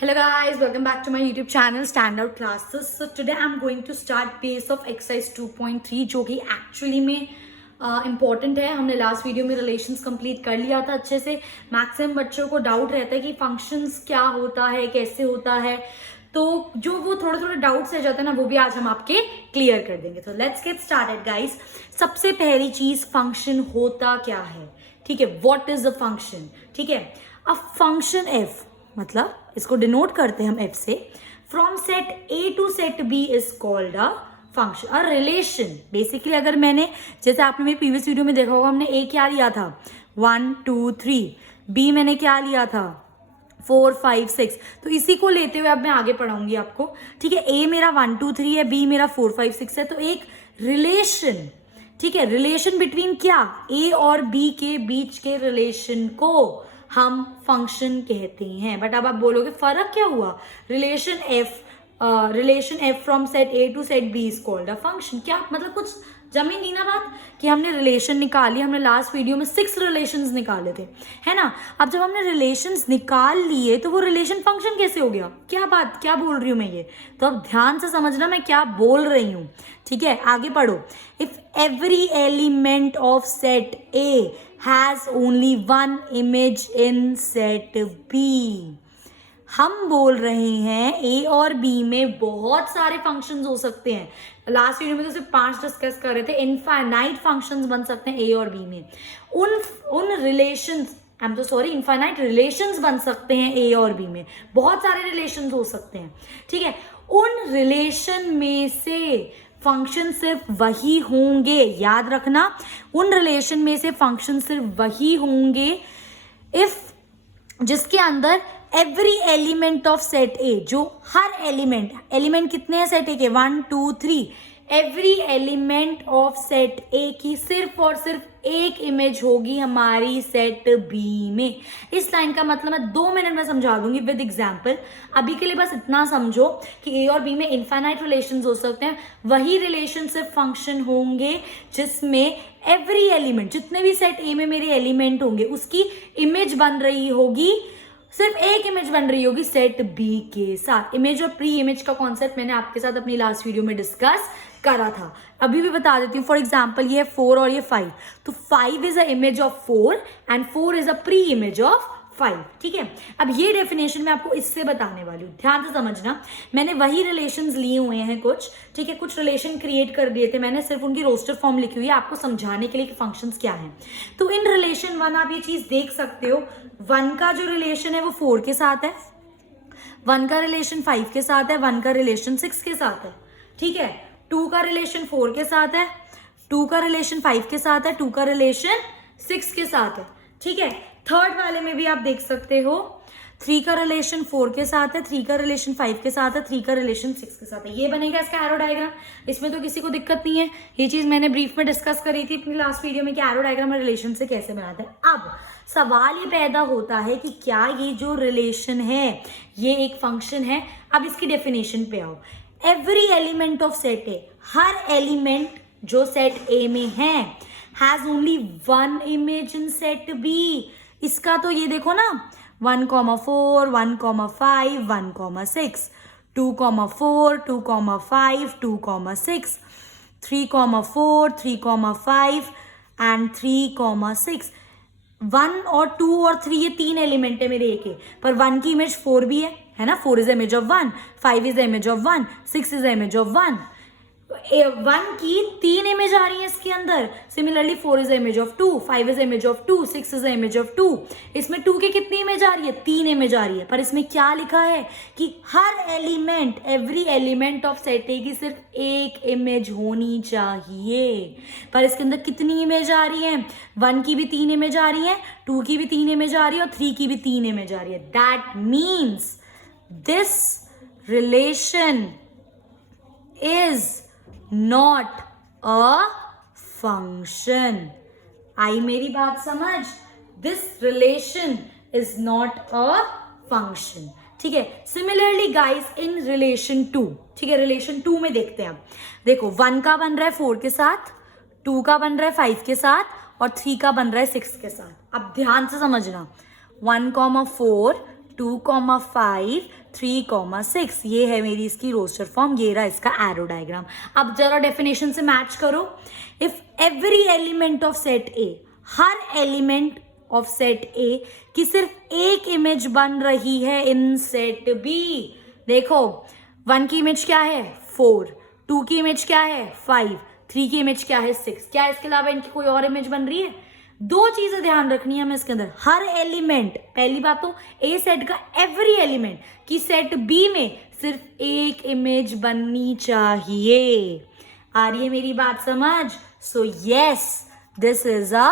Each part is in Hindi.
Hello guys, welcome back to my YouTube channel Standout Classes. So today I'm going to start base of exercise 2.3 जो कि एक्चुअली में इम्पॉर्टेंट है. हमने लास्ट वीडियो में रिलेशंस कंप्लीट कर लिया था अच्छे से. मैक्सिमम बच्चों को डाउट रहता है कि फंक्शंस क्या होता है, कैसे होता है, तो जो वो थोड़े थोड़े डाउट्स रह जाते हैं ना, वो भी आज हम आपके क्लियर कर देंगे. तो लेट्स गेट स्टार्टेड गाइस. सबसे पहली चीज, फंक्शन होता क्या है. ठीक है, व्हाट इज अ फंक्शन. ठीक है, अ फंक्शन एफ मतलब इसको डिनोट करते हैं हम एफ से. From set A to set B is called a function, a relation. Basically अगर मैंने, जैसे आपने मेरी प्रीवियस वीडियो में देखा होगा, हमने ए क्या लिया था 1 2 3, बी मैंने क्या लिया था 4 5 6. तो इसी को लेते हुए अब मैं आगे पढ़ाऊंगी आपको. ठीक है, ए मेरा 1 2 3 है, बी मेरा 4 5 6 है. तो एक रिलेशन, ठीक है, रिलेशन बिटवीन क्या, ए और बी के बीच के रिलेशन को हम फंक्शन कहते हैं. बट अब आप बोलोगे फर्क क्या हुआ. Relation F from set A to set B is called a function. क्या मतलब, कुछ जमी नहीं ना बात कि हमने रिलेशन निकाली. हमने लास्ट वीडियो में 6 रिलेशंस निकाले थे, है ना. अब जब हमने रिलेशंस निकाल लिए तो वो रिलेशन फंक्शन कैसे हो गया. क्या बात, क्या बोल रही हूं मैं ये, तो अब ध्यान से समझना मैं क्या बोल रही हूं. ठीक है, आगे पढ़ो. If every element of set A has only one image in set B. हम बोल रहे हैं ए और बी में बहुत सारे फंक्शंस हो सकते हैं. लास्ट वीडियो में तो सिर्फ 5 डिस्कस कर रहे थे. इनफाइनाइट फंक्शंस बन सकते हैं ए और बी में. उन रिलेशंस, आई एम तो सॉरी, इनफाइनाइट रिलेशंस बन सकते हैं ए और बी में. बहुत सारे रिलेशंस हो सकते हैं. ठीक है, उन रिलेशन में से फंक्शन सिर्फ वही होंगे, याद रखना, उन रिलेशन में से फंक्शन सिर्फ वही होंगे इफ, जिसके अंदर एवरी एलिमेंट ऑफ सेट ए, जो हर एलिमेंट कितने हैं सेट ए के 1 2 3, every element of set A की सिर्फ और सिर्फ एक इमेज होगी हमारी सेट बी में. इस लाइन का मतलब मैं 2 मिनट में समझा दूंगी विद एग्जांपल. अभी के लिए बस इतना समझो कि ए और बी में इनफाइनाइट रिलेशंस हो सकते हैं. वही रिलेशन सिर्फ फंक्शन होंगे जिसमें एवरी एलिमेंट, जितने भी सेट ए में मेरे एलिमेंट होंगे, उसकी इमेज बन रही होगी, सिर्फ एक इमेज बन रही होगी सेट बी के साथ. इमेज और प्री इमेज का कॉन्सेप्ट मैंने आपके साथ अपनी लास्ट वीडियो में डिस्कस करा था. अभी भी बता देती हूँ. फॉर एग्जाम्पल ये 4 और ये 5, तो 5 is a image of 4 and 4 is a pre image of 5. ठीक है, अब ये डेफिनेशन मैं आपको इससे बताने वाली हूँ, ध्यान से समझना. मैंने वही रिलेशंस लिए हुए हैं कुछ, ठीक है, कुछ रिलेशन क्रिएट कर दिए थे मैंने, सिर्फ उनकी रोस्टर फॉर्म लिखी हुई है आपको समझाने के लिए कि फंक्शंस क्या हैं. तो इन रिलेशन 1 आप ये चीज देख सकते हो. 1 का जो रिलेशन है वो 4 के साथ है, 1 का रिलेशन 5 के साथ है, 1 का रिलेशन 6 के साथ है. ठीक है, 2 का रिलेशन 4 के साथ है, 2 का रिलेशन 5 के साथ है, 2 का रिलेशन 6 के साथ है. ठीक है, थर्ड वाले में भी आप देख सकते हो 3 का रिलेशन 4 के साथ है, 3 का रिलेशन 5 के साथ है, 3 का रिलेशन 6 के साथ है. ये बनेगा इसका एरो डायग्राम. इसमें तो किसी को दिक्कत नहीं है. ये चीज मैंने ब्रीफ में डिस्कस करी थी अपनी लास्ट वीडियो में कि एरो डायग्राम रिलेशन से कैसे बनाते हैं. अब सवाल ये पैदा होता है कि क्या ये जो रिलेशन है ये एक फंक्शन है. अब इसकी डेफिनेशन पे आओ. Every element of set A, हर एलिमेंट जो सेट ए में है, has only one image in set B. इसका तो ये देखो ना, 1, 4, 1, 5, 1, 6, 2, 4, 2, 5, 2, 6, 3, 4, 3, 5 एंड 3, 6. 1 और 2 और 3 ये 3 एलिमेंट है मेरे ए के, पर 1 की इमेज 4 भी है ना. 4 is image of 1, 5 is image of 1, 6 is image of 1. 1 की 3 इमेज आ रही है इसके अंदर. Similarly 4 is image of 2, 5 is image of 2, 6 is image of 2. इसमें 2 की कितनी इमेज आ रही है, 3 इमेज आ रही है. पर इसमें क्या लिखा है कि हर element, every element of set A की सिर्फ एक इमेज होनी चाहिए. पर इसके अंदर कितनी इमेज आ रही है, 1 की भी 3 इमेज आ रही है, 2 की भी 3 इमेज आ रही है और 3 की भी 3 इमेज आ रही है. That means this relation is not a function. आई मेरी बात समझ. This relation is not a function. ठीक है, सिमिलरली गाइस इन रिलेशन 2, ठीक है, रिलेशन 2 में देखते हैं. अब देखो 1 का बन रहा है 4 के साथ, 2 का बन रहा है 5 के साथ और 3 का बन रहा है 6 के साथ. अब ध्यान से समझना. 1, 4, 2,5, 3,6। ये है मेरी इसकी रोस्टर फॉर्म, ये रहा इसका एरो डायग्राम। अब जरा डेफिनेशन से मैच करो। If every element of set A, हर एलिमेंट ऑफ सेट ए की सिर्फ एक इमेज बन रही है इन सेट बी। देखो 1 की इमेज क्या है 4, 2 की इमेज क्या है 5, 3 की इमेज क्या है 6। क्या इसके अलावा इनकी कोई और इमेज बन रही है? दो चीजें ध्यान रखनी है हमें इसके अंदर। हर एलिमेंट, पहली बात तो ए सेट का एवरी एलिमेंट की सेट बी में सिर्फ एक इमेज बननी चाहिए। आ रही है मेरी बात समझ? So yes, this is a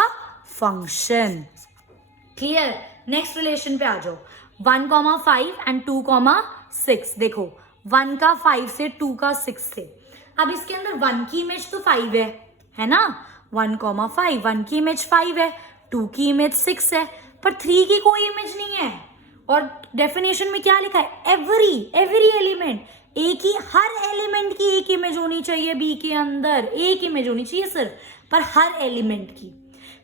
function. Clear? Next relation पे आ जाओ। 1,5 एंड 2,6। देखो 1 का 5 से, 2 का 6 से। अब इसके अंदर 1 की इमेज तो 5 है ना? 1,5, 1 की इमेज 5 है, 2 की इमेज 6 है, पर 3 की कोई इमेज नहीं है। और डेफिनेशन में क्या लिखा है? एवरी एलिमेंट, एक ही, हर एलिमेंट की एक इमेज होनी चाहिए बी के अंदर, एक इमेज होनी चाहिए सर, पर हर एलिमेंट की।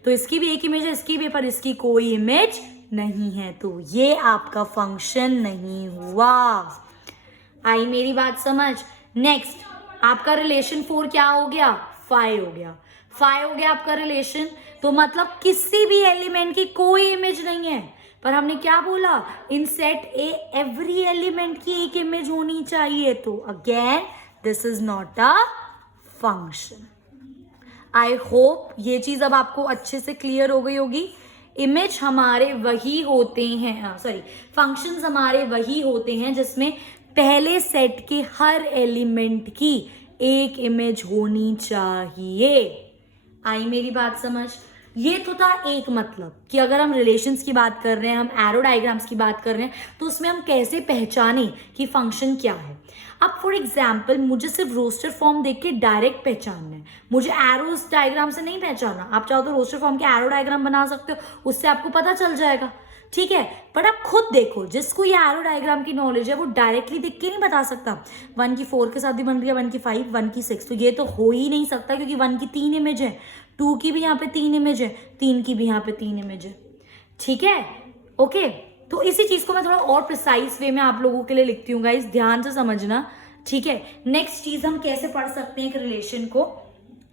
तो इसकी भी एक इमेज है, इसकी भी, पर इसकी कोई इमेज नहीं है, तो ये आपका फंक्शन नहीं हुआ। आई मेरी बात समझ? नेक्स्ट आपका रिलेशन 4 क्या हो गया? 5 हो गया। 5 हो गया आपका रिलेशन, तो मतलब किसी भी एलिमेंट की कोई इमेज नहीं है, पर हमने क्या बोला? इन सेट ए एवरी एलिमेंट की एक इमेज होनी चाहिए, तो again this is not a function. I hope ये चीज अब आपको अच्छे से क्लियर हो गई होगी। इमेज हमारे वही होते हैं, सॉरी, फंक्शंस हमारे वही होते हैं जिसमें पहले सेट के हर एलिमेंट की एक इमेज होनी चाहिए। आई मेरी बात समझ? ये तो था एक मतलब कि अगर हम रिलेशंस की बात कर रहे हैं, हम एरो डायग्राम्स की बात कर रहे हैं, तो उसमें हम कैसे पहचानें कि फंक्शन क्या है। अब फॉर एग्जाम्पल मुझे सिर्फ रोस्टर फॉर्म देख के डायरेक्ट पहचानना है, मुझे एरोस डायग्राम से नहीं पहचानना। आप चाहो तो रोस्टर फॉर्म के एरो डायग्राम बना सकते हो, उससे आपको पता चल जाएगा, ठीक है। पर आप खुद देखो, जिसको ये एरो डायग्राम की नॉलेज है वो डायरेक्टली देख के नहीं बता सकता 1 की 4 के साथ भी बन रही है, 1 की 5, 1 की 6, तो ये तो हो ही नहीं सकता, क्योंकि 1 की 3 इमेज है, 2 की भी यहाँ पे 3 इमेज है, 3 की भी यहाँ पे 3 इमेज है, ठीक है। ओके, तो इसी चीज को मैं थोड़ा और प्रिसाइज वे में आप लोगों के लिए लिखती हूँ गाइस, ध्यान से समझना, ठीक है। नेक्स्ट चीज हम कैसे पढ़ सकते हैं एक रिलेशन को?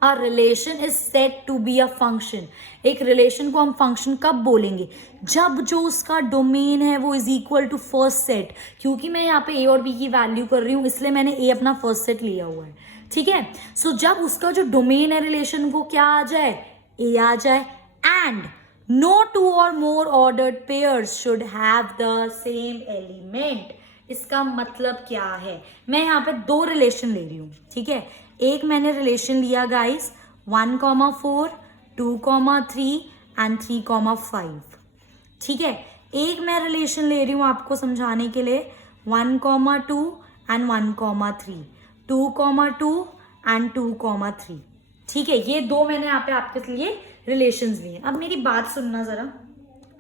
A relation is said to be a function। एक रिलेशन को हम फंक्शन कब बोलेंगे? जब जो उसका डोमेन है वो is equal to first set. क्योंकि मैं यहाँ पे ए और बी की वैल्यू कर रही हूँ, इसलिए मैंने ए अपना फर्स्ट सेट लिया हुआ है, ठीक है। सो जब उसका जो डोमेन है रिलेशन को क्या आ जाए? ए आ जाए। एंड नो टू और more ordered pairs should have the same element. इसका मतलब क्या है? मैं यहाँ पे 2 रिलेशन ले रही हूँ, ठीक है। एक मैंने रिलेशन लिया गाइस 1,4, 2,3 एंड 3,5, ठीक है। एक मैं रिलेशन ले रही हूँ आपको समझाने के लिए 1,2 एंड 1,3, 2,2 एंड 2,3, ठीक है। ये 2 मैंने यहाँ पे आपके लिए रिलेशंस लिए। अब मेरी बात सुनना जरा,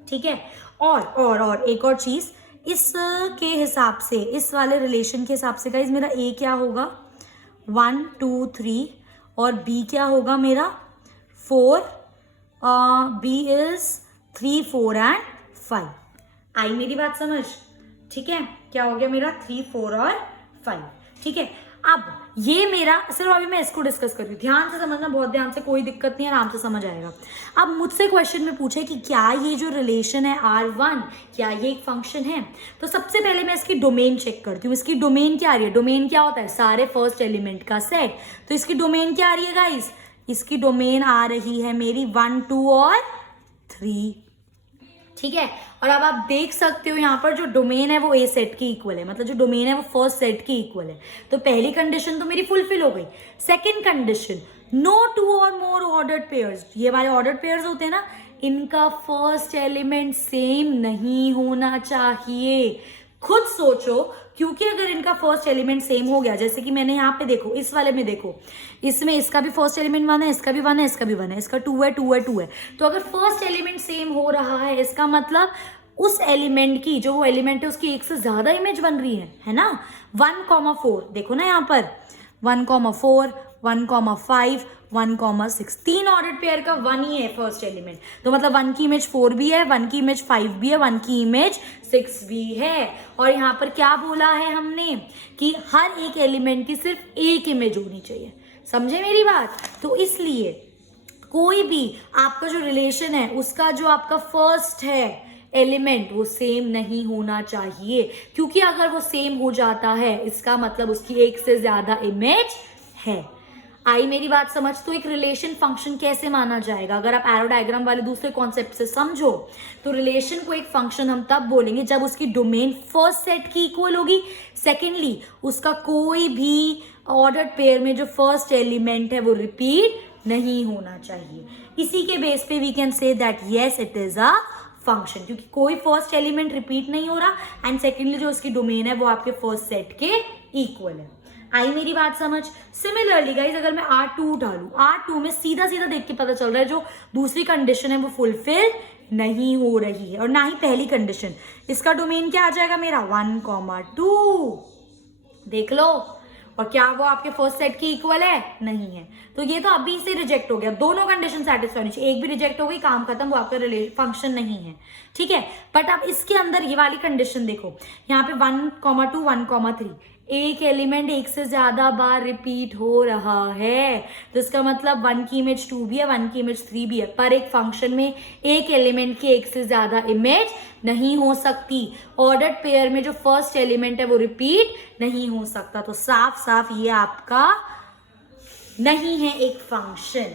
ठीक है। और एक और चीज, इस के हिसाब से, इस वाले रिलेशन के हिसाब से गाइस मेरा ए क्या होगा? 1, 2, 3, और बी क्या होगा मेरा? 4। B is 3, 4 and 5। आई मेरी बात समझ? ठीक है, क्या हो गया मेरा? 3, 4 और 5, ठीक है। अब ये मेरा, सिर्फ अभी मैं इसको डिस्कस कर रही हूँ, ध्यान से समझना, बहुत ध्यान से, कोई दिक्कत नहीं है, आराम से समझ आएगा। अब मुझसे क्वेश्चन में पूछे कि क्या ये जो रिलेशन है R1, क्या ये एक फंक्शन है? तो सबसे पहले मैं इसकी डोमेन चेक करती हूँ। इसकी डोमेन क्या आ रही है? डोमेन क्या होता है? सारे फर्स्ट एलिमेंट का सेट। तो इसकी डोमेन क्या आ रही है गाइस? इसकी डोमेन आ रही है मेरी 1, 2 और 3, ठीक है। और अब आप देख सकते हो यहाँ पर जो डोमेन है वो ए सेट की इक्वल है, मतलब जो डोमेन है वो फर्स्ट सेट की इक्वल है। तो पहली कंडीशन तो मेरी फुलफिल हो गई। सेकंड कंडीशन, नो टू और मोर ऑर्डर्ड पेयर्स। ये वाले ऑर्डर्ड पेयर्स होते हैं ना, इनका फर्स्ट एलिमेंट सेम नहीं होना चाहिए। खुद सोचो, क्योंकि अगर इनका फर्स्ट एलिमेंट सेम हो गया, जैसे कि मैंने यहाँ पे देखो, इस वाले में देखो, इसमें इसका भी फर्स्ट एलिमेंट 1 है, इसका भी 1 है, इसका भी 1 है, इसका 2 है, 2 है, 2 है। तो अगर फर्स्ट एलिमेंट सेम हो रहा है, इसका मतलब उस एलिमेंट की, जो वो एलिमेंट है उसकी एक से ज्यादा इमेज बन रही है ना। 1,4 देखो ना यहाँ पर, 1,4, 1,5, 1,6। 3 ऑर्डर्ड पेयर का 1 ही है फर्स्ट एलिमेंट, तो मतलब 1 की इमेज 4 भी है, 1 की इमेज 5 भी है, 1 की इमेज 6 भी है। और यहाँ पर क्या बोला है हमने कि हर एक एलिमेंट की सिर्फ एक इमेज होनी चाहिए। समझे मेरी बात? तो इसलिए कोई भी आपका जो रिलेशन है उसका जो आपका फर्स्ट है एलिमेंट वो सेम नहीं होना चाहिए, क्योंकि अगर वो सेम हो जाता है इसका मतलब उसकी एक से ज्यादा इमेज है। आई मेरी बात समझ? तो एक रिलेशन फंक्शन कैसे माना जाएगा? अगर आप एरो डायग्राम वाले दूसरे कॉन्सेप्ट से समझो तो रिलेशन को एक फंक्शन हम तब बोलेंगे जब उसकी डोमेन फर्स्ट सेट की इक्वल होगी, सेकेंडली उसका कोई भी ऑर्डर्ड पेयर में जो फर्स्ट एलिमेंट है वो रिपीट नहीं होना चाहिए। इसी के बेस पे we can say that yes it is a function, क्योंकि कोई फर्स्ट एलिमेंट रिपीट नहीं हो रहा एंड सेकेंडली जो उसकी डोमेन है वो आपके फर्स्ट सेट के इक्वल है। आई मेरी बात समझ? सिमिलरली गाइज अगर मैं R2 डालू, R2 में सीधा सीधा देख के पता चल रहा है जो दूसरी कंडीशन है वो फुलफिल नहीं हो रही है और ना ही पहली कंडीशन। इसका डोमेन क्या आ जाएगा मेरा 1,2। देख लो, और क्या वो आपके फर्स्ट सेट की इक्वल है? नहीं है, तो ये तो अभी से रिजेक्ट हो गया। दोनों कंडीशन सेटिस्फाई होनी चाहिए, एक भी रिजेक्ट हो गई काम खत्म, वो आपका फंक्शन नहीं है। ठीक है, बट अब इसके अंदर ये वाली कंडीशन देखो, यहाँ पे 1,2 1,3 एक एलिमेंट एक से ज्यादा बार रिपीट हो रहा है, तो इसका मतलब 1 की इमेज 2 भी है, 1 की इमेज 3 भी है, पर एक फंक्शन में एक एलिमेंट की एक से ज्यादा इमेज नहीं हो सकती। ऑर्डर्ड पेयर में जो फर्स्ट एलिमेंट है वो रिपीट नहीं हो सकता, तो साफ साफ ये आपका नहीं है एक फंक्शन।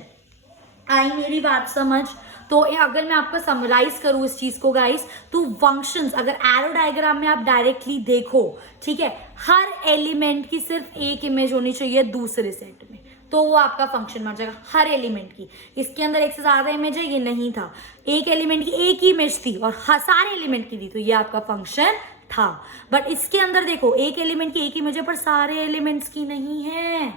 आई मेरी बात समझ? तो अगर मैं आपको समराइज करूं इस चीज को गाइस, तो फंक्शंस अगर एरो डायग्राम में आप डायरेक्टली देखो, ठीक है, हर एलिमेंट की सिर्फ एक इमेज होनी चाहिए दूसरे सेट में, तो वो आपका फंक्शन बन जाएगा। हर एलिमेंट की, इसके अंदर एक से ज्यादा इमेज है, ये नहीं था, एक एलिमेंट की एक ही इमेज थी और सारे एलिमेंट की थी, तो ये आपका फंक्शन था। बट इसके अंदर देखो एक एलिमेंट की एक इमेज है पर सारे एलिमेंट्स की नहीं है,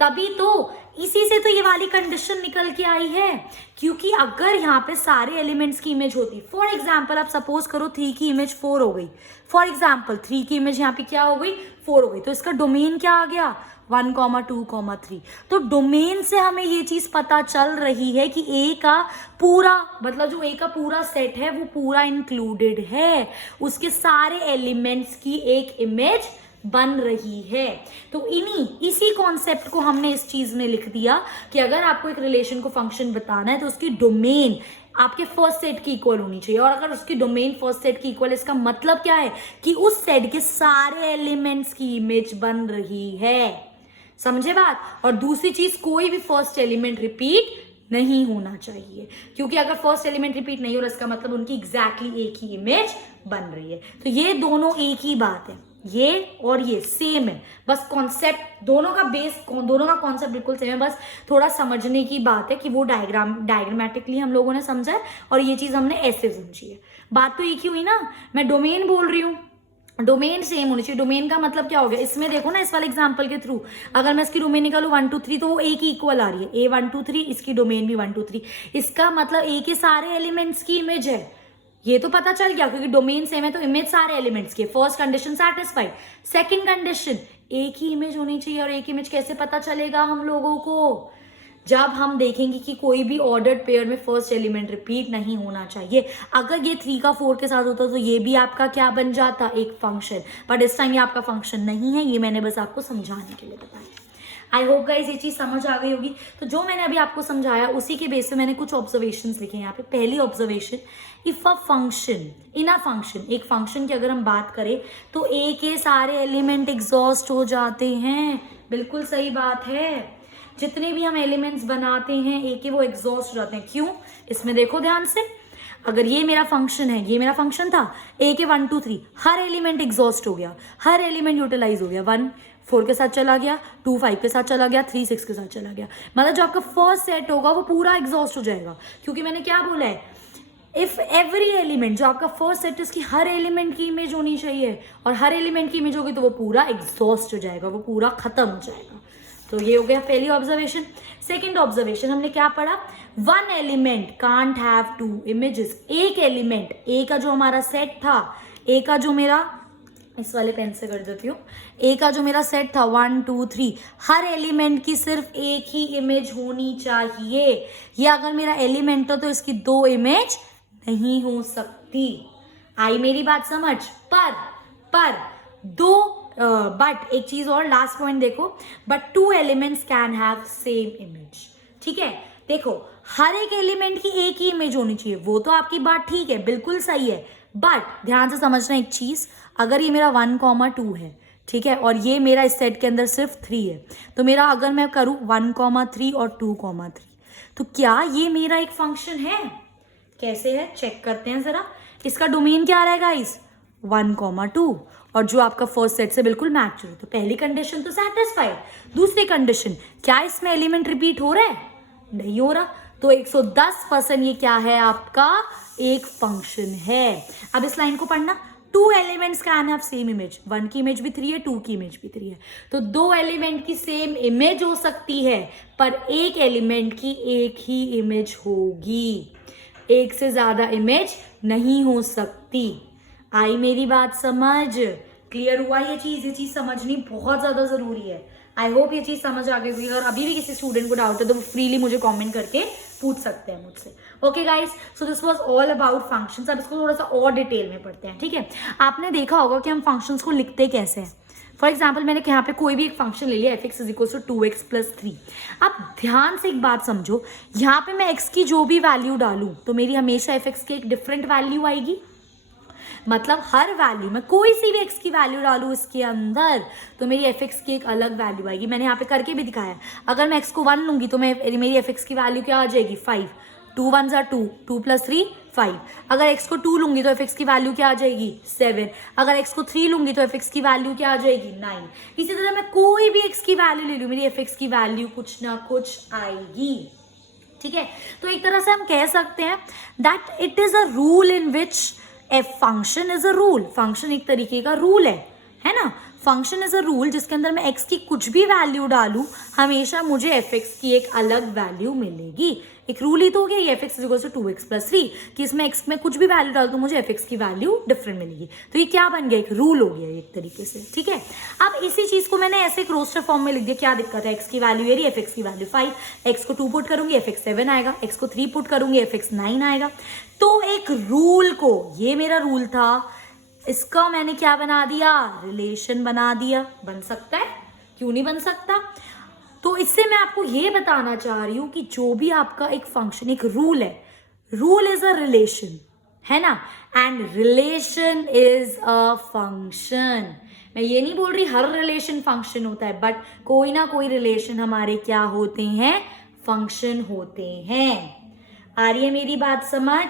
तभी तो इसी से तो ये वाली कंडीशन निकल के आई है। क्योंकि अगर यहाँ पे सारे एलिमेंट्स की इमेज होती, फॉर एग्जाम्पल आप सपोज करो 3 की इमेज 4 हो गई, फॉर एग्जाम्पल 3 की इमेज यहाँ पे क्या हो गई 4 हो गई, तो इसका डोमेन क्या आ गया 1,2,3। तो डोमेन से हमें ये चीज पता चल रही है कि ए का पूरा मतलब जो ए का पूरा सेट है वो पूरा इंक्लूडेड है, उसके सारे एलिमेंट्स की एक इमेज बन रही है। तो इसी कॉन्सेप्ट को हमने इस चीज में लिख दिया कि अगर आपको एक रिलेशन को फंक्शन बताना है तो उसकी डोमेन आपके फर्स्ट सेट की इक्वल होनी चाहिए, और अगर उसकी डोमेन फर्स्ट सेट की इक्वल, इसका मतलब क्या है कि उस सेट के सारे एलिमेंट्स की इमेज बन रही है। समझे बात? और दूसरी चीज, कोई भी फर्स्ट एलिमेंट रिपीट नहीं होना चाहिए, क्योंकि अगर फर्स्ट एलिमेंट रिपीट नहीं हो रहा इसका मतलब उनकी एग्जैक्टली एक ही इमेज बन रही है। तो ये दोनों एक ही बात है, ये और ये सेम है, बस कॉन्सेप्ट दोनों का दोनों का कॉन्सेप्ट बिल्कुल सेम है, बस थोड़ा समझने की बात है कि वो डायग्रामेटिकली हम लोगों ने समझा है और ये चीज हमने ऐसे समझी है। बात तो एक ही हुई ना, मैं डोमेन बोल रही हूँ, डोमेन सेम होनी चाहिए। डोमेन का मतलब क्या हो गया, इसमें देखो ना, इस वाले एग्जांपल के थ्रू अगर मैं इसकी डोमेन निकालू 1 2 3 तो वो ए की इक्वल आ रही है, ए 1 2 3, इसकी डोमेन भी 1 2 3, इसका मतलब ए के सारे एलिमेंट्स की इमेज है, ये तो पता चल गया क्योंकि डोमेन सेम है तो इमेज सारे एलिमेंट्स की। First condition satisfied. Second condition, एक ही इमेज होनी चाहिए, और एक इमेज कैसे पता चलेगा हम लोगों को, जब हम देखेंगे कि कोई भी ऑर्डर्ड पेयर में फर्स्ट एलिमेंट रिपीट नहीं होना चाहिए। अगर ये 3 का 4 के साथ होता तो ये भी आपका क्या बन जाता, एक फंक्शन, बट इस टाइम ये आपका फंक्शन नहीं है, ये मैंने बस आपको समझाने के लिए बताया। आई होप गाइज ये चीज समझ आ गई होगी। तो जो मैंने अभी आपको समझाया उसी के बेस पे मैंने कुछ ऑब्जर्वेशंस लिखे यहाँ पे। पहली observation, if a function in a function, एक फंक्शन की अगर हम बात करें तो ए के सारे एलिमेंट एग्जॉस्ट हो जाते हैं। बिल्कुल सही बात है, जितने भी हम एलिमेंट्स बनाते हैं ए के वो एग्जॉस्ट हो जाते हैं। क्यों, इसमें देखो ध्यान से, अगर ये मेरा फंक्शन है, ये मेरा फंक्शन था, ए के 1 2 3 हर एलिमेंट एग्जॉस्ट हो गया, हर एलिमेंट यूटिलाइज हो गया। 1 4 के साथ चला गया, 2 5 के साथ चला गया, 3 6 के साथ चला गया, मतलब जो आपका फर्स्ट सेट होगा वो पूरा एग्जॉस्ट हो जाएगा। क्योंकि मैंने क्या बोला है, इफ एवरी एलिमेंट, जो आपका फर्स्ट सेट है उसकी हर एलिमेंट की इमेज होनी चाहिए, और हर एलिमेंट की इमेज होगी तो वो पूरा एग्जॉस्ट हो जाएगा, वो पूरा खत्म हो जाएगा। तो ये हो गया पहली ऑब्जर्वेशन। सेकेंड ऑब्जर्वेशन हमने क्या पढ़ा, 1 एलिमेंट कांट हैव 2 इमेजेस। एक एलिमेंट, ए का जो हमारा सेट था, ए का जो मेरा इस वाले पेन से कर देती हूँ। ए का जो मेरा सेट था 1 2 3, हर एलिमेंट की सिर्फ एक ही इमेज होनी चाहिए। ये अगर मेरा एलिमेंट हो तो इसकी 2 इमेज नहीं हो सकती। आई मेरी बात समझ? पर दो बट एक चीज और, लास्ट पॉइंट देखो, but 2 elements can have same image. ठीक है, देखो हर एक एलिमेंट की एक ही इमेज होनी चाहिए, वो तो आपकी बात ठीक है, बिल्कुल सही है। बट ध्यान से समझना एक चीज, अगर ये मेरा 1, 2 है, ठीक है, और ये मेरा इस सेट के अंदर सिर्फ 3 है, तो मेरा अगर मैं करूं 1, 3 और 2, 3, तो क्या ये मेरा एक फंक्शन है? कैसे है चेक करते हैं जरा। इसका डोमेन क्या रहेगा इस 1, 2, और जो आपका फर्स्ट सेट से बिल्कुल मैच हो, तो पहली कंडीशन तो सेटिस्फाइड। दूसरी कंडीशन, क्या इसमें एलिमेंट रिपीट हो रहा है? नहीं हो रहा, तो 110% ये क्या है आपका? एक फंक्शन है। अब इस लाइन को पढ़ना, 2 elements can have same image, 1 की इमेज भी 3 है, 2 की इमेज भी 3 है, तो 2 एलिमेंट की सेम इमेज हो सकती है, पर एक एलिमेंट की एक ही इमेज होगी, एक से ज्यादा इमेज नहीं हो सकती। आई मेरी बात समझ? क्लियर हुआ ये चीज समझनी बहुत ज्यादा जरूरी है। आई होप ये चीज समझ आ गई होगी। और अभी भी किसी स्टूडेंट को डाउट है तो वो फ्रीली मुझे कमेंट करके पूछ सकते हैं मुझसे। Okay guys, so this was all about functions. अब इसको थोड़ा सा और डिटेल में पढ़ते हैं। ठीक है, आपने देखा होगा कि हम फंक्शंस को लिखते कैसे हैं। फॉर एग्जाम्पल, मैंने यहाँ पे कोई भी एक फंक्शन ले लिया, f(x = 2x + 3। अब ध्यान से एक बात समझो, यहाँ पे मैं x की जो भी वैल्यू डालूं तो मेरी हमेशा f(x) की एक डिफरेंट वैल्यू आएगी। मतलब हर वैल्यू में कोई सी भी x की वैल्यू डालू इसके अंदर तो मेरी f(x) की एक अलग वैल्यू आएगी। मैंने यहाँ पे करके भी दिखाया। अगर मैं x को 1 लूंगी तो मेरी f(x) की वैल्यू क्या आ जाएगी? 5। 2 1 = 2, 2 + 3 5। अगर x को 2 लूंगी तो f(x) की वैल्यू क्या आ जाएगी? 7। अगर x को 3 लूंगी तो f(x) की वैल्यू क्या आ जाएगी? 9। इसी तरह मैं कोई भी x की वैल्यू ले लूं, मेरी f(x) की वैल्यू कुछ ना कुछ आएगी। ठीक है, तो एक तरह से हम कह सकते हैं that it is a rule in which a function is a rule. Function एक तरीके का रूल है ना। फंक्शन इज अ रूल जिसके अंदर मैं x की कुछ भी वैल्यू डालूं हमेशा मुझे f(x) की एक अलग वैल्यू मिलेगी। एक रूल ही तो हो गया ये f(x = 2x + 3 कि इसमें x में कुछ भी वैल्यू डाल दूं मुझे f(x) की वैल्यू डिफरेंट मिलेगी। तो ये क्या बन गया? एक रूल हो गया एक तरीके से। ठीक है, अब इसी चीज को मैंने ऐसे एक रोस्टर फॉर्म में लिख दिया। क्या दिक्कत है? x की वैल्यू ये रही, f(x) की वैल्यू 5, x को 2 पुट करूंगी f(x) 7 आएगा, x को 3 पुट करूंगी f(x) 9 आएगा। तो एक रूल को, ये मेरा रूल था, इसका मैंने क्या बना दिया? रिलेशन बना दिया। बन सकता है, क्यों नहीं बन सकता? तो इससे मैं आपको ये बताना चाह रही हूं कि जो भी आपका एक फंक्शन, एक रूल है, रूल इज अ रिलेशन, है ना, and relation is a function. मैं ये नहीं बोल रही हर रिलेशन फंक्शन होता है, बट कोई ना कोई रिलेशन हमारे क्या होते हैं? फंक्शन होते हैं। आ रही है मेरी बात समझ?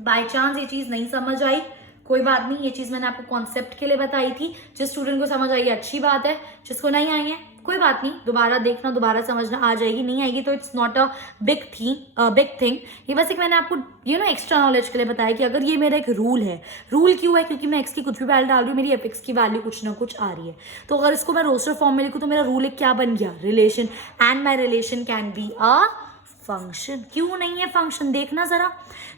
बाय चांस ये चीज नहीं समझ आई, कोई बात नहीं, ये चीज मैंने आपको कॉन्सेप्ट के लिए बताई थी। जिस स्टूडेंट को समझ आई अच्छी बात है, जिसको नहीं आई है कोई बात नहीं, दोबारा देखना, दोबारा समझना, आ जाएगी। नहीं आएगी तो it's not a big thing. ये बस एक मैंने आपको एक्स्ट्रा नॉलेज के लिए बताया कि अगर ये मेरा एक रूल है। रूल क्यों है? क्योंकि मैं x की कुछ भी वैल्यू डाल रही हूँ, मेरी f(x) की वैल्यू कुछ ना कुछ आ रही है। तो अगर इसको मैं रोस्टर फॉर्म में लिखूँ तो मेरा रूल एक क्या बन गया? Relation. And my relation can be a function. क्यों नहीं है फंक्शन? देखना जरा,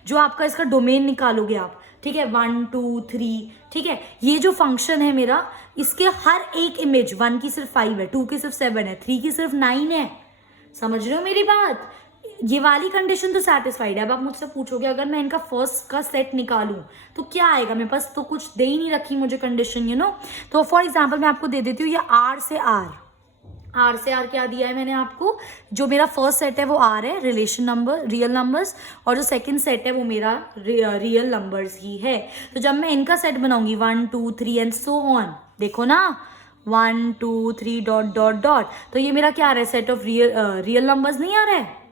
जो आपका इसका डोमेन निकालोगे आप, ठीक है, 1 2 3, ठीक है, ये जो फंक्शन है मेरा, इसके हर एक इमेज, 1 की सिर्फ 5 है, 2 की सिर्फ 7 है, 3 की सिर्फ 9 है। समझ रहे हो मेरी बात? ये वाली कंडीशन तो सेटिस्फाइड है। अब आप मुझसे पूछोगे अगर मैं इनका फर्स्ट का सेट निकालूं तो क्या आएगा? मेरे पास तो कुछ दे ही नहीं रखी मुझे कंडीशन, तो फॉर एग्जाम्पल मैं आपको दे देती हूँ, ये R से R क्या दिया है मैंने आपको? जो मेरा फर्स्ट सेट है वो R है, रिलेशन नंबर, रियल नंबर्स, और जो सेकंड सेट है वो मेरा रियल नंबर्स ही है। तो जब मैं इनका सेट बनाऊंगी 1 2 3 एंड सो ऑन, देखो ना, 1 2 3 ... तो ये मेरा क्या आ रहा है? सेट ऑफ रियल नंबर्स नहीं आ रहा है?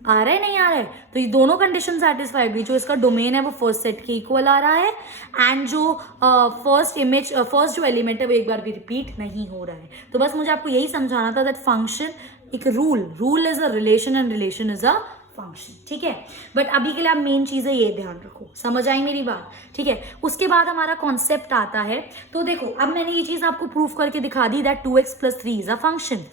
आ रहा है नहीं आ रहा है? तो ये दोनों कंडीशन सेटिस्फाइड हुई। जो इसका डोमेन है वो फर्स्ट सेट के इक्वल आ रहा है, एंड जो फर्स्ट जो एलिमेंट है वो एक बार भी रिपीट नहीं हो रहा है। तो बस मुझे आपको यही समझाना था दैट फंक्शन एक rule is a relation and relation is a function. ठीक है, बट अभी के लिए आप मेन चीजें ये ध्यान रखो। समझ आई मेरी बात? ठीक है, उसके बाद हमारा कॉन्सेप्ट आता है। तो देखो, अब मैंने ये चीज आपको प्रूव करके दिखा दी that 2x + 3 is a function.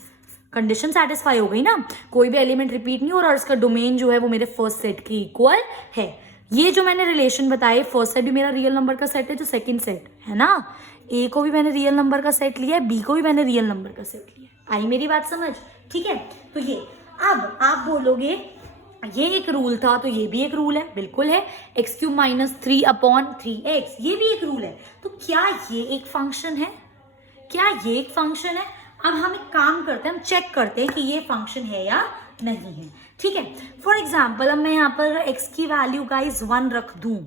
Condition satisfy हो गई ना, कोई भी एलिमेंट रिपीट नहीं हो रहा और इसका डोमेन जो है वो मेरे फर्स्ट सेट के इक्वल है। ये जो मैंने रिलेशन बताए, फर्स्ट सेट भी मेरा रियल नंबर का सेट है, जो सेकंड सेट है ना, ए को भी मैंने रियल नंबर का सेट लिया है, बी को भी मैंने रियल नंबर का सेट लिया है। आई मेरी बात समझ? ठीक है, तो ये अब आप बोलोगे ये एक रूल था, तो ये भी एक रूल है, बिल्कुल है। x³ - 3/3x ये भी एक रूल है। तो क्या ये एक फंक्शन है? क्या ये एक फंक्शन है? अब हम एक काम करते हैं, हम चेक करते हैं कि ये फंक्शन है या नहीं है। ठीक है, फॉर एग्जाम्पल अब मैं यहाँ पर x की वैल्यू गाइज 1 रख दूं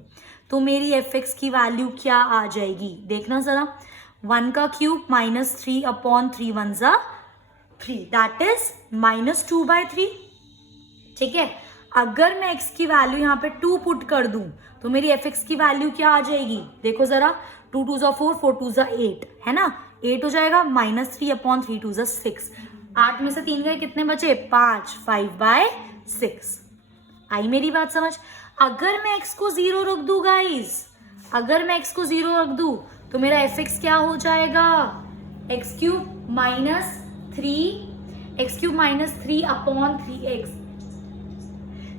तो मेरी fx की वैल्यू क्या आ जाएगी? देखना जरा, 1 का क्यूब -3/3 1 ज़ा 3 दैट इज -2/3। ठीक है, अगर मैं x की वैल्यू यहाँ पे 2 पुट कर दूं तो मेरी fx की वैल्यू क्या आ जाएगी? देखो जरा, 2 2 ज़ा 4 4 2 ज़ा 8 है ना, 8 हो जाएगा, -3/3 2 ज़ा 6। 8 में से 3 गए, कितने बचे? 5 5/6। आई मेरी बात समझ? अगर मैं x को 0 रख दूं गाइज, अगर मैं x को 0 रख दूं तो मेरा fx क्या हो जाएगा? x³ - 3/3x।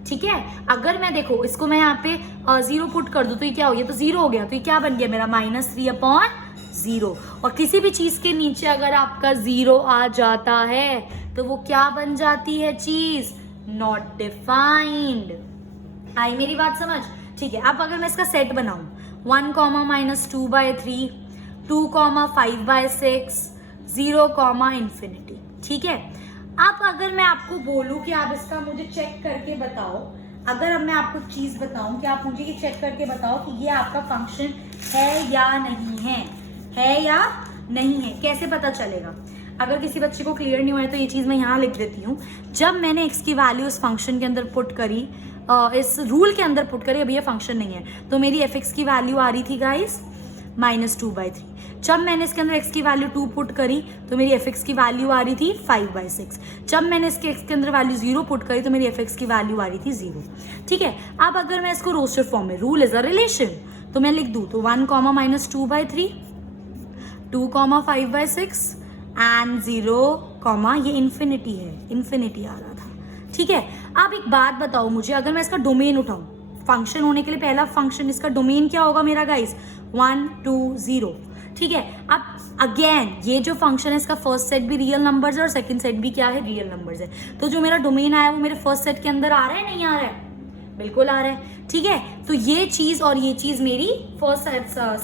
ठीक है, अगर मैं देखो इसको मैं यहाँ पे 0 पुट कर दूं तो ये क्या हो गया? तो 0 हो गया, तो ये क्या बन गया मेरा? -3/0। और किसी भी चीज के नीचे अगर आपका 0 आ जाता है तो वो क्या बन जाती है चीज? Not defined. आई मेरी बात समझ? ठीक है, अब अगर मैं इसका सेट बनाऊं 1, -2/3, 2, 5/6, 0, इन्फिनिटी। ठीक है, अब अगर मैं आपको बोलूं कि आप इसका मुझे चेक करके बताओ, अगर अब मैं आपको चीज बताऊं कि आप मुझे ये चेक करके बताओ कि ये आपका फंक्शन है या नहीं है या नहीं है, कैसे पता चलेगा? अगर किसी बच्चे को क्लियर नहीं हुआ है तो ये चीज मैं यहाँ लिख देती हूँ। जब मैंने x की वैल्यू इस फंक्शन के अंदर पुट करी, इस रूल के अंदर पुट करी, अभी ये फंक्शन नहीं है, तो मेरी fx की वैल्यू आ रही थी गाइस -2/3। जब मैंने इसके अंदर x की वैल्यू 2 पुट करी तो मेरी fx की वैल्यू आ रही थी 5/6। जब मैंने इसके x के अंदर वैल्यू 0 पुट करी तो मेरी fx की वैल्यू आ रही थी 0। ठीक है, अब अगर मैं इसको रोस्टेड फॉर्म में, रूल इज अ रिलेशन, तो मैं लिख दूं तो 1, -2/3, 2, 5/6 एंड 0, ये इन्फिनिटी है, इन्फिनिटी आ रहा था। ठीक है, अब एक बात बताओ मुझे, अगर मैं इसका डोमेन उठाऊं, फंक्शन होने के लिए पहला फंक्शन, इसका डोमेन क्या होगा मेरा गाइस? 1 2 0। ठीक है, अब अगेन ये जो फंक्शन है इसका फर्स्ट सेट भी रियल नंबर्स है और सेकंड सेट भी क्या है? रियल नंबर्स है। तो जो मेरा डोमेन आया वो मेरे फर्स्ट सेट के अंदर आ रहा है, नहीं आ रहा है? बिल्कुल आ रहा है। ठीक है, तो ये चीज और ये चीज मेरी फर्स्ट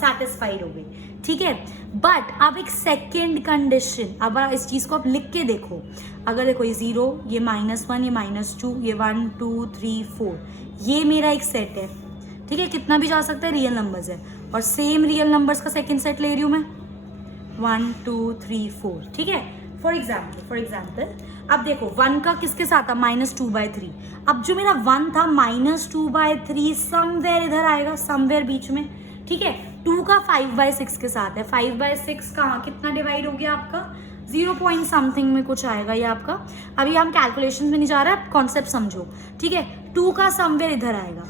सेटिस्फाइड हो गई। ठीक है, बट अब एक सेकेंड कंडीशन, अब इस चीज को आप लिख के देखो, अगर देखो ये 0, ये -1, ये -2, ये 1 2 3 4, ये मेरा एक सेट है। ठीक है, कितना भी जा सकता है, रियल नंबर्स है, और सेम रियल नंबर्स का सेकेंड सेट ले रही हूँ मैं, 1 2 3 4। ठीक है, फॉर एग्जाम्पल अब देखो 1 का किसके साथ था? -2/3। अब जो मेरा 1 था -2/3 समवेयर इधर आएगा, समवेयर बीच में। ठीक है, 2 का 5/6 के साथ है, 5/6 कहाँ, कितना डिवाइड हो गया आपका? 0 पॉइंट समथिंग में कुछ आएगा ये आपका। अभी हम कैलकुलेशन में नहीं जा रहे, आप कॉन्सेप्ट समझो। ठीक है, 2 का समवेयर इधर आएगा,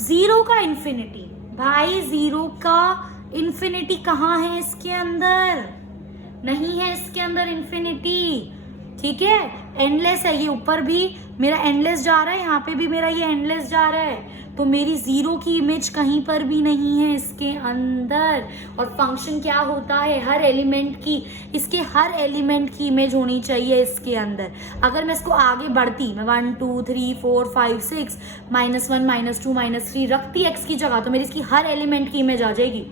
0 का इन्फिनिटी, भाई 0 का इन्फिनिटी कहाँ है इसके अंदर? नहीं है इसके अंदर इन्फिनिटी। ठीक है, एंडलेस है, ये ऊपर भी मेरा एंडलेस जा रहा है, यहाँ पे भी मेरा ये एंडलेस जा रहा है, तो मेरी 0 की इमेज कहीं पर भी नहीं है इसके अंदर। और फंक्शन क्या होता है? हर एलिमेंट की, इसके हर एलिमेंट की इमेज होनी चाहिए इसके अंदर। अगर मैं इसको आगे बढ़ती, मैं 1 2 3 4 5 6 -1 -2 -3 रखती x की जगह, तो मेरी इसकी हर एलिमेंट की इमेज आ जाएगी।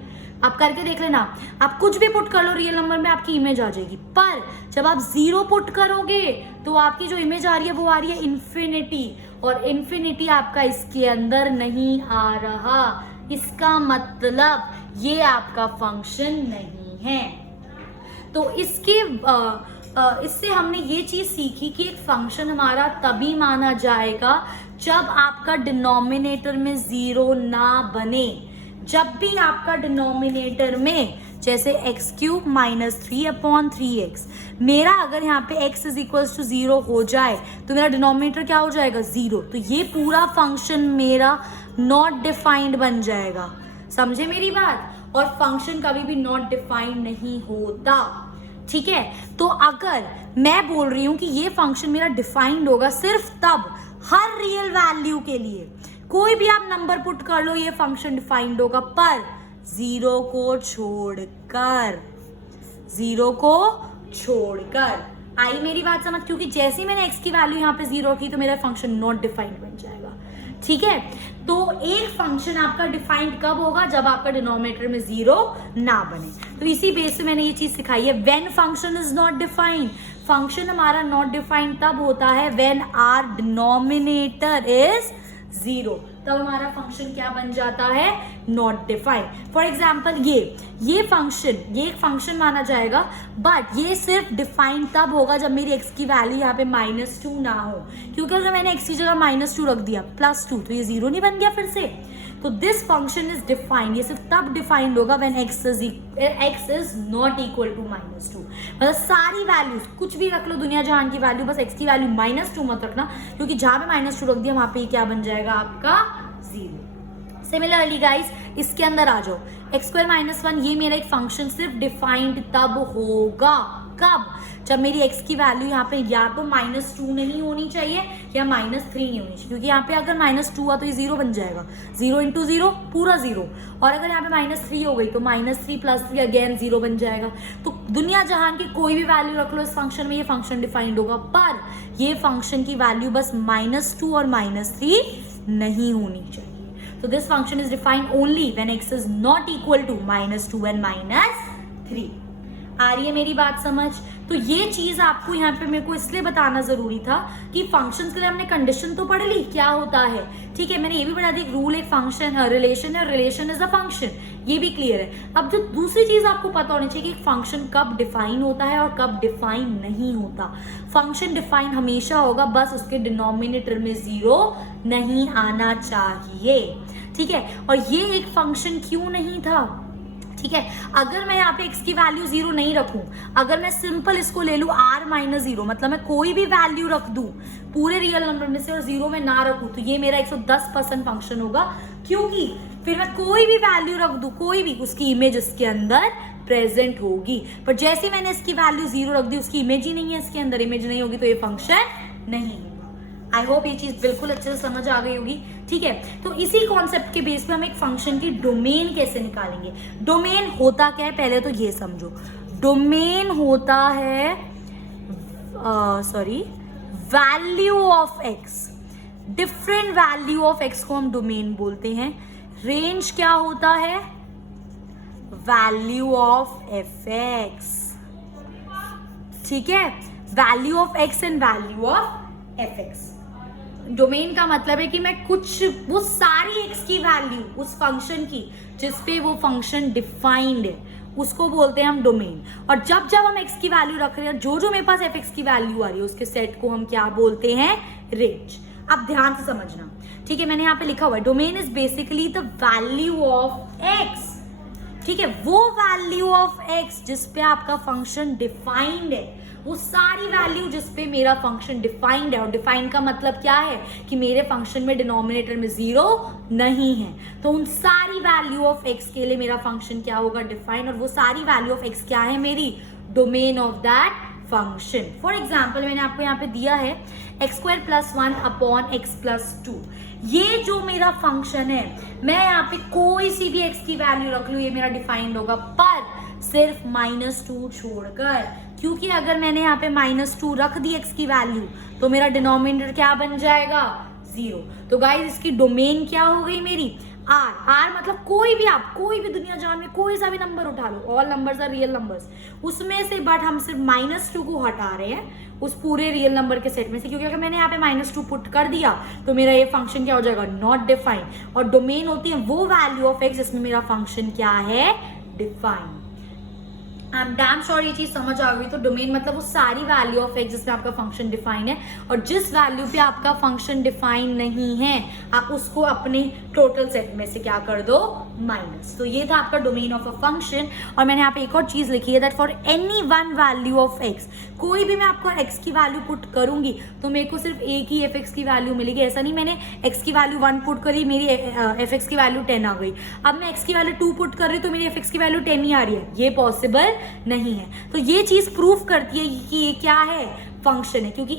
आप करके देख लेना, आप कुछ भी पुट कर लो रियल नंबर में, आपकी इमेज आ जाएगी। पर जब आप 0 पुट करोगे तो आपकी जो इमेज आ रही है वो आ रही है इन्फिनिटी, और इन्फिनिटी आपका इसके अंदर नहीं आ रहा। इसका मतलब ये आपका फंक्शन नहीं है। तो इससे हमने ये चीज सीखी कि एक फंक्शन हमारा तभी माना जाएगा जब आपका डिनोमिनेटर में 0 ना बने। जब भी आपका डिनोमिनेटर में, जैसे x³ - 3/3x, मेरा अगर यहाँ पे x = 0 हो जाए तो मेरा डिनोमिनेटर क्या हो जाएगा? 0। तो ये पूरा फंक्शन मेरा नॉट डिफाइंड बन जाएगा। समझे मेरी बात? और फंक्शन कभी भी नॉट डिफाइंड नहीं होता। ठीक है, तो अगर मैं बोल रही हूं कि ये फंक्शन मेरा डिफाइंड होगा सिर्फ तब, हर रियल वैल्यू के लिए, कोई भी आप नंबर पुट कर लो ये फंक्शन डिफाइंड होगा, पर जीरो को छोड़कर, जीरो को छोड़कर। आई मेरी बात समझ? क्योंकि जैसे ही मैंने x की वैल्यू यहाँ पे जीरो की तो मेरा फंक्शन नॉट डिफाइंड बन जाएगा। ठीक है, तो एक फंक्शन आपका डिफाइंड कब होगा? जब आपका डिनोमिनेटर में जीरो ना बने। तो इसी बेस पे मैंने ये चीज सिखाई है, when function is not defined. Function हमारा नॉट डिफाइंड तब होता है when our denominator is zero, तब हमारा फंक्शन क्या बन जाता है? Not defined. फॉर एग्जाम्पल ये फंक्शन, ये एक फंक्शन माना जाएगा, बट ये सिर्फ डिफाइंड तब होगा जब मेरी x की वैल्यू यहाँ पे -2 ना हो। क्योंकि अगर मैंने x की जगह -2 रख दिया +2 तो ये जीरो नहीं बन गया फिर से। तो दिस फंक्शन इज डिफाइंड, ये सिर्फ तब डिफाइंड होगा when x is not equal to -2। मतलब सारी वैल्यूज कुछ भी रख लो दुनिया जहान की वैल्यू, बस x की वैल्यू -2 मत रखना, क्योंकि जहां पे -2 रख दिया वहां पे क्या बन जाएगा आपका? जीरो। सिमिलरली गाइस इसके अंदर आ जाओ, x² - 1 ये मेरा एक फंक्शन सिर्फ डिफाइंड तब होगा, कब? जब मेरी x की वैल्यू यहाँ पे या तो -2 नहीं होनी चाहिए या -3 नहीं होनी चाहिए, क्योंकि यहाँ पे अगर -2 हुआ तो ये जीरो बन जाएगा, 0 × 0 पूरा जीरो। और अगर यहाँ पे -3 हो गई तो -3 + 3 अगेन जीरो बन जाएगा। तो दुनिया जहान की कोई भी वैल्यू रख लो इस फंक्शन में, ये फंक्शन डिफाइंड होगा, पर ये फंक्शन की वैल्यू बस -2 और -3 नहीं होनी चाहिए। So this function is defined only when x is not equal to -2 and -3। आ रही है मेरी बात समझ? तो ये चीज आपको यहाँ पे मेरे को इसलिए बताना जरूरी था कि फंक्शंस के लिए हमने कंडीशन तो पढ़ ली क्या होता है। ठीक है, मैंने ये भी बता दी रूल एक फंक्शन रिलेशन है, रिलेशन इज अ फंक्शन, ये भी क्लियर है। अब जो दूसरी चीज आपको पता होनी चाहिए कि फंक्शन कब डिफाइन होता है और कब डिफाइन नहीं होता। फंक्शन डिफाइन हमेशा होगा, बस उसके डिनोमिनेटर में जीरो नहीं आना चाहिए। ठीक है, और ये एक फंक्शन क्यों नहीं था? ठीक है, अगर मैं यहाँ पे x की वैल्यू जीरो नहीं रखूं, अगर मैं सिंपल इसको ले लूं r - 0, मतलब मैं कोई भी वैल्यू रख दूं पूरे रियल नंबर में से और जीरो में ना रखूं, तो ये मेरा 110% फंक्शन होगा, क्योंकि फिर मैं कोई भी वैल्यू रख दूं, कोई भी, उसकी इमेज इसके अंदर प्रेजेंट होगी। पर जैसे मैंने इसकी वैल्यू जीरो रख दी, उसकी इमेज ही नहीं है, इसके अंदर इमेज नहीं होगी, तो ये फंक्शन नहीं होगा। आई होप ये चीज बिल्कुल अच्छे से समझ आ गई होगी। ठीक है, तो इसी कॉन्सेप्ट के बेस पे हम एक फंक्शन की डोमेन कैसे निकालेंगे। डोमेन होता क्या है पहले तो ये समझो। डोमेन होता है value of x, different value of x को हम डोमेन बोलते हैं। रेंज क्या होता है? Value of fx। ठीक है, value of x and value of fx। Domain का मतलब है कि मैं कुछ, वो सारी x की वैल्यू उस फंक्शन की जिसपे वो फंक्शन डिफाइंड है, उसको बोलते हैं हम डोमेन। और जब जब हम x की वैल्यू रख रहे हैं, जो जो मेरे पास fx की वैल्यू आ रही है उसके सेट को हम क्या बोलते हैं? रेंज। अब ध्यान से समझना, ठीक है, मैंने यहाँ पे लिखा हुआ है domain is basically the value of x। ठीक है, वो वैल्यू ऑफ x जिसपे आपका फंक्शन डिफाइंड है, वो सारी वैल्यू जिसपे मेरा फंक्शन डिफाइंड है। और डिफाइंड का मतलब क्या है कि मेरे फंक्शन में डिनोमिनेटर में जीरो नहीं है, तो उन सारी वैल्यू ऑफ x के लिए मेरा फंक्शन क्या होगा? डिफाइंड। और वो सारी वैल्यू ऑफ x क्या है? मेरी domain of that function. For example मैंने आपको यहाँ पे दिया है x² + 1 / x + 2। ये जो मेरा फंक्शन है, मैं यहाँ पे कोई सी भी x की वैल्यू रख लूँ, ये मेरा डिफाइंड होगा, पर सिर्फ -2 छोड़कर। क्योंकि अगर मैंने यहाँ पे -2 रख दी x की वैल्यू तो मेरा डिनोमिनेटर क्या बन जाएगा? जीरो। तो गाइस इसकी डोमेन क्या हो गई मेरी? r मतलब कोई भी, आप कोई भी दुनिया जान में कोई सा भी नंबर उठा लो, all numbers are real numbers, उसमें से बट हम सिर्फ -2 को हटा रहे हैं उस पूरे रियल नंबर के सेट में से, क्योंकि अगर मैंने यहाँ पे -2 पुट कर दिया तो मेरा ये फंक्शन क्या हो जाएगा? Not defined. और डोमेन होती है वो वैल्यू ऑफ x जिसमें मेरा फंक्शन क्या है? Defined. I am damn sure ये चीज समझ आ गई। तो डोमेन मतलब वो सारी वैल्यू ऑफ x जिसमें आपका फंक्शन डिफाइन है, और जिस वैल्यू पे आपका फंक्शन डिफाइन नहीं है आप उसको अपने टोटल सेट में से क्या कर दो? माइनस। तो ये था आपका डोमेन ऑफ अ फंक्शन। और मैंने यहाँ पे एक और चीज लिखी है that for any one value of x, कोई भी मैं आपको x की वैल्यू पुट करूंगी तो मेरे को सिर्फ एक ही fx की वैल्यू मिलेगी। ऐसा नहीं मैंने x की वैल्यू 1 पुट करी, मेरी fx की वैल्यू 10 आ गई। अब मैं x की वैल्यू 2 पुट कर रही तो मेरी fx की वैल्यू 10 ही आ रही है, ये पॉसिबल नहीं है। तो ये चीज प्रूफ करती है कि ये क्या है? फंक्शन है, क्योंकि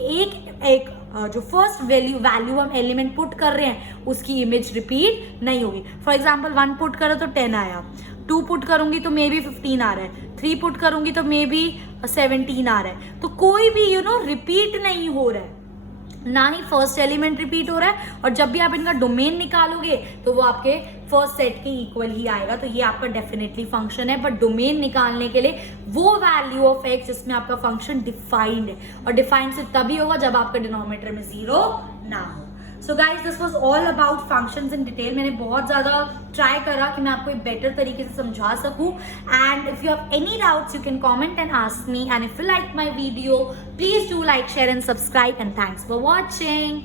एक जो फर्स्ट वैल्यू हम एलिमेंट पुट कर रहे हैं उसकी इमेज रिपीट नहीं होगी। फॉर एग्जाम्पल 1 पुट करो तो 10 आया, 2 पुट करूंगी तो मे बी 15 आ रहा है, 3 पुट करूंगी तो मे बी 17 आ रहा है। तो कोई भी रिपीट नहीं हो रहा है, ना ही फर्स्ट एलिमेंट रिपीट हो रहा है, और जब भी आप इनका डोमेन निकालोगे तो वो आपके फर्स्ट सेट के इक्वल ही आएगा। तो ये आपका डेफिनेटली फंक्शन है, बट डोमेन निकालने के लिए वो वैल्यू ऑफ एक्स जिसमें आपका फंक्शन डिफाइंड है, और डिफाइंड सिर्फ तभी होगा जब आपका डिनोमिनेटर में 0 ना हो। So guys this was all about functions in detail. मैंने बहुत ज्यादा ट्राई करा कि मैं आपको एक बेटर तरीके से समझा सकूं। And if you have any doubts you can comment and ask me, and if you like my video please do like, share and subscribe, and thanks for watching.